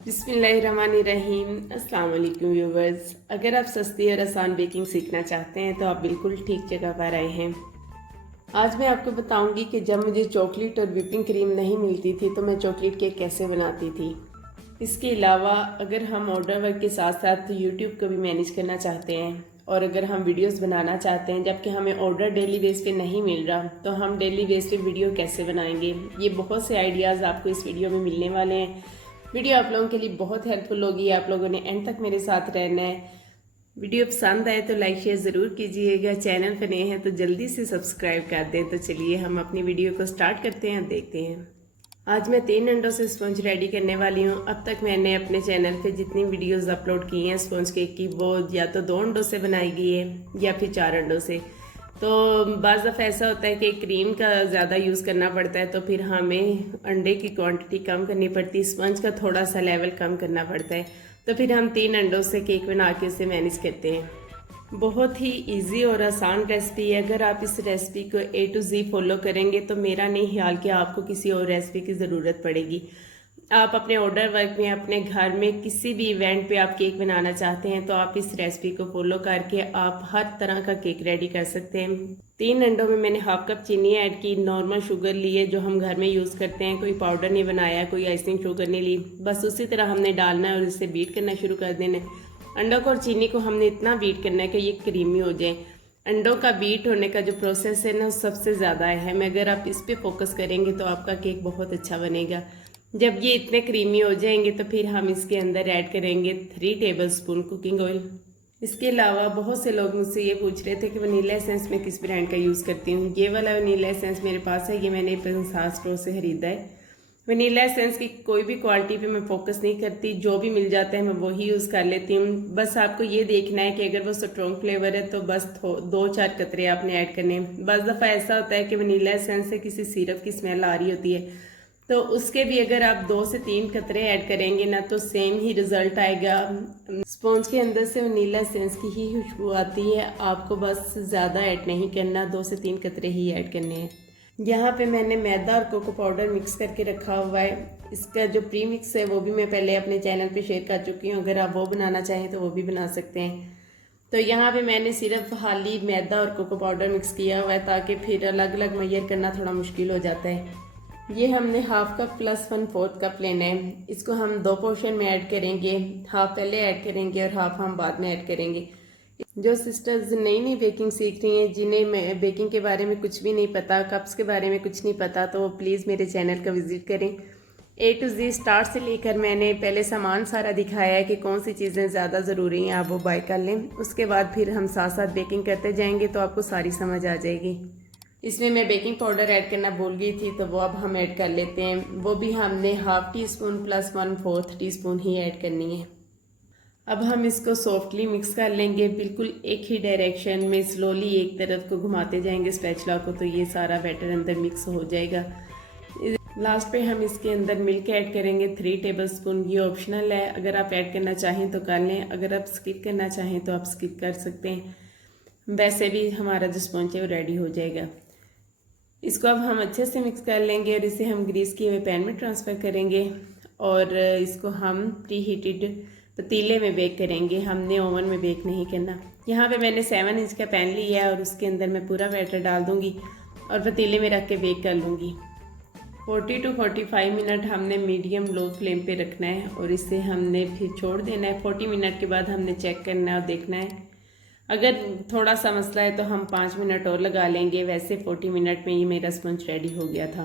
बिस्मिल्लाहिर्रहमानिर्रहीम। अस्सलाम वालेकुम व्यूवर्स। अगर आप सस्ती और आसान बेकिंग सीखना चाहते हैं तो आप बिल्कुल ठीक जगह पर आए हैं। आज मैं आपको बताऊंगी कि जब मुझे चॉकलेट और व्हिपिंग क्रीम नहीं मिलती थी तो मैं चॉकलेट केक कैसे बनाती थी। इसके अलावा अगर हम ऑर्डर वर्क के साथ साथ यूट्यूब को भी मैनेज करना चाहते हैं और अगर हम वीडियोस बनाना चाहते हैं जबकि हमें ऑर्डर डेली बेस पे नहीं मिल रहा तो हम डेली बेस पे वीडियो कैसे बनाएंगे, ये बहुत से आइडियाज़ आपको इस वीडियो में मिलने वाले हैं। वीडियो आप लोगों के लिए बहुत हेल्पफुल होगी। आप लोगों ने एंड तक मेरे साथ रहना है। वीडियो पसंद आए तो लाइक शेयर ज़रूर कीजिएगा। चैनल पर नए हैं तो जल्दी से सब्सक्राइब कर दें। तो चलिए हम अपनी वीडियो को स्टार्ट करते हैं, देखते हैं। आज मैं 3 अंडों से स्पंज रेडी करने वाली हूँ। अब तक मैंने अपने चैनल पे जितनी वीडियोस अपलोड की हैं स्पंज केक की, वो या तो 2 अंडों से बनाई गई है या फिर 4 अंडों से। तो बाज़ दफ़ा ऐसा होता है कि क्रीम का ज़्यादा यूज़ करना पड़ता है तो फिर हमें अंडे की क्वांटिटी कम करनी पड़ती है, स्पंज का थोड़ा सा लेवल कम करना पड़ता है। तो फिर हम 3 अंडों से केक बना के उसे मैनेज करते हैं। बहुत ही इजी और आसान रेसिपी है। अगर आप इस रेसिपी को A to Z फॉलो करेंगे तो मेरा नहीं ख्याल कि आपको किसी और रेसिपी की ज़रूरत पड़ेगी। आप अपने ऑर्डर वर्क में, अपने घर में, किसी भी इवेंट पे आप केक बनाना चाहते हैं तो आप इस रेसिपी को फॉलो करके आप हर तरह का केक रेडी कर सकते हैं। 3 अंडों में मैंने हाफ कप चीनी ऐड की, नॉर्मल शुगर ली है जो हम घर में यूज़ करते हैं, कोई पाउडर नहीं बनाया, कोई आइसिंग शुगर नहीं ली। बस उसी तरह हमने डालना है और इसे बीट करना शुरू कर देना है। अंडों को और चीनी को हमने इतना बीट करना है कि ये क्रीमी हो जाए। अंडों का बीट होने का जो प्रोसेस है ना सबसे ज़्यादा अहम है। अगर आप इस पे फोकस करेंगे तो आपका केक बहुत अच्छा बनेगा। जब ये इतने क्रीमी हो जाएंगे तो फिर हम इसके अंदर ऐड करेंगे 3 टेबलस्पून कुकिंग ऑयल। इसके अलावा बहुत से लोग मुझसे ये पूछ रहे थे कि वनीला एसेंस मैं किस ब्रांड का यूज़ करती हूँ। ये वाला वनीला एसेंस मेरे पास है, ये मैंने पंसार स्टोर से ख़रीदा है। वनीला एसेंस की कोई भी क्वालिटी पे मैं फोकस नहीं करती, जो भी मिल जाता है मैं वही यूज़ कर लेती हूँ। बस आपको ये देखना है कि अगर वो स्ट्रॉन्ग फ्लेवर है तो बस 2-4 कतरे आपने ऐड करने हैं। बस दफ़ा ऐसा होता है कि वनीला एसेंस से किसी सिरप की स्मेल आ रही होती है तो उसके भी अगर आप 2 से 3 कतरे ऐड करेंगे ना तो सेम ही रिजल्ट आएगा। स्पॉन्ज के अंदर से वनीला एसेंस की ही खुशबू आती है। आपको बस ज़्यादा ऐड नहीं करना, 2 से 3 कतरे ही ऐड करने हैं। यहाँ पे मैंने मैदा और कोको पाउडर मिक्स करके रखा हुआ है। इसका जो प्री मिक्स है वो भी मैं पहले अपने चैनल पे शेयर कर चुकी हूँ। अगर आप वो बनाना चाहें तो वो भी बना सकते हैं। तो यहाँ पे मैंने सिर्फ खाली मैदा और कोको पाउडर मिक्स किया हुआ है ताकि फिर अलग अलग मेजर करना थोड़ा मुश्किल हो जाता है। ये हमने हाफ कप प्लस 1/4 कप लेना है। इसको हम 2 पोर्शन में ऐड करेंगे, हाफ पहले ऐड करेंगे और हाफ हम बाद में ऐड करेंगे। जो सिस्टर्स नई नई बेकिंग सीख रही हैं, जिन्हें बेकिंग के बारे में कुछ भी नहीं पता, कप्स के बारे में कुछ नहीं पता, तो प्लीज़ मेरे चैनल का विज़िट करें। A to Z स्टार्ट से लेकर मैंने पहले सामान सारा दिखाया है कि कौन सी चीज़ें ज़्यादा ज़रूरी हैं, आप वो बाय कर लें। उसके बाद फिर हम साथ साथ बेकिंग करते जाएंगे तो आपको सारी समझ आ जाएगी। इसमें मैं बेकिंग पाउडर ऐड करना भूल गई थी तो वो अब हम ऐड कर लेते हैं। वो भी हमने half teaspoon plus 1/4 teaspoon ही ऐड करनी है। अब हम इसको सॉफ्टली मिक्स कर लेंगे, बिल्कुल एक ही डायरेक्शन में स्लोली एक तरफ को घुमाते जाएंगे स्पैचुला को, तो ये सारा बैटर अंदर मिक्स हो जाएगा। लास्ट पे हम इसके अंदर मिल्क ऐड करेंगे 3 टेबलस्पून। ये ऑप्शनल है, अगर आप ऐड करना चाहें तो कर लें, अगर आप स्किप करना चाहें तो आप स्किप कर सकते हैं। वैसे भी हमारा जो स्पॉन्ज है वो रेडी हो जाएगा। इसको अब हम अच्छे से मिक्स कर लेंगे और इसे हम ग्रीस किए हुए पैन में ट्रांसफ़र करेंगे और इसको हम प्री हीटेड पतीले में बेक करेंगे। हमने ओवन में बेक नहीं करना। यहाँ पे मैंने 7 इंच का पैन लिया है और उसके अंदर मैं पूरा बैटर डाल दूँगी और पतीले में रख के बेक कर लूँगी। 40 to 45 मिनट हमने मीडियम लो फ्लेम पे रखना है और इसे हमने फिर छोड़ देना है। 40 मिनट के बाद हमने चेक करना है और देखना है। अगर थोड़ा सा मसला है तो हम 5 मिनट और लगा लेंगे। वैसे 40 मिनट में ये मेरा स्पंज रेडी हो गया था।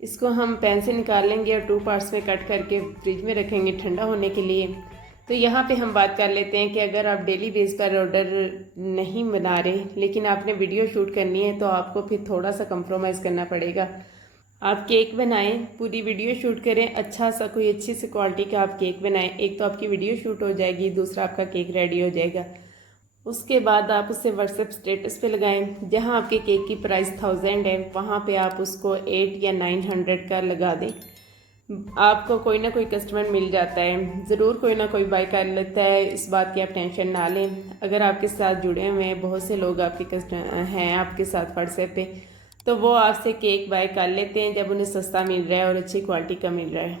इसको हम पैन से निकाल लेंगे और 2 पार्ट्स में कट करके फ्रिज में रखेंगे ठंडा होने के लिए। तो यहाँ पे हम बात कर लेते हैं कि अगर आप डेली बेस पर ऑर्डर नहीं बना रहे लेकिन आपने वीडियो शूट करनी है तो आपको फिर थोड़ा सा कंप्रोमाइज़ करना पड़ेगा। आप केक बनाएं, पूरी वीडियो शूट करें, अच्छा सा कोई अच्छी सी क्वालिटी का आप केक बनाएं। एक तो आपकी वीडियो शूट हो जाएगी, दूसरा आपका केक रेडी हो जाएगा। उसके बाद आप उसे व्हाट्सएप स्टेटस पे लगाएं। जहां आपके केक की प्राइस 1000 है वहां पे आप उसको 8 या 900 का लगा दें। आपको कोई ना कोई कस्टमर मिल जाता है, ज़रूर कोई ना कोई बाय कर लेता है, इस बात की आप टेंशन ना लें। अगर आपके साथ जुड़े हुए हैं, बहुत से लोग आपके कस्टमर हैं आपके साथ व्हाट्सएप पे, तो वो आपसे केक बाय कर लेते हैं जब उन्हें सस्ता मिल रहा है और अच्छी क्वालिटी का मिल रहा है।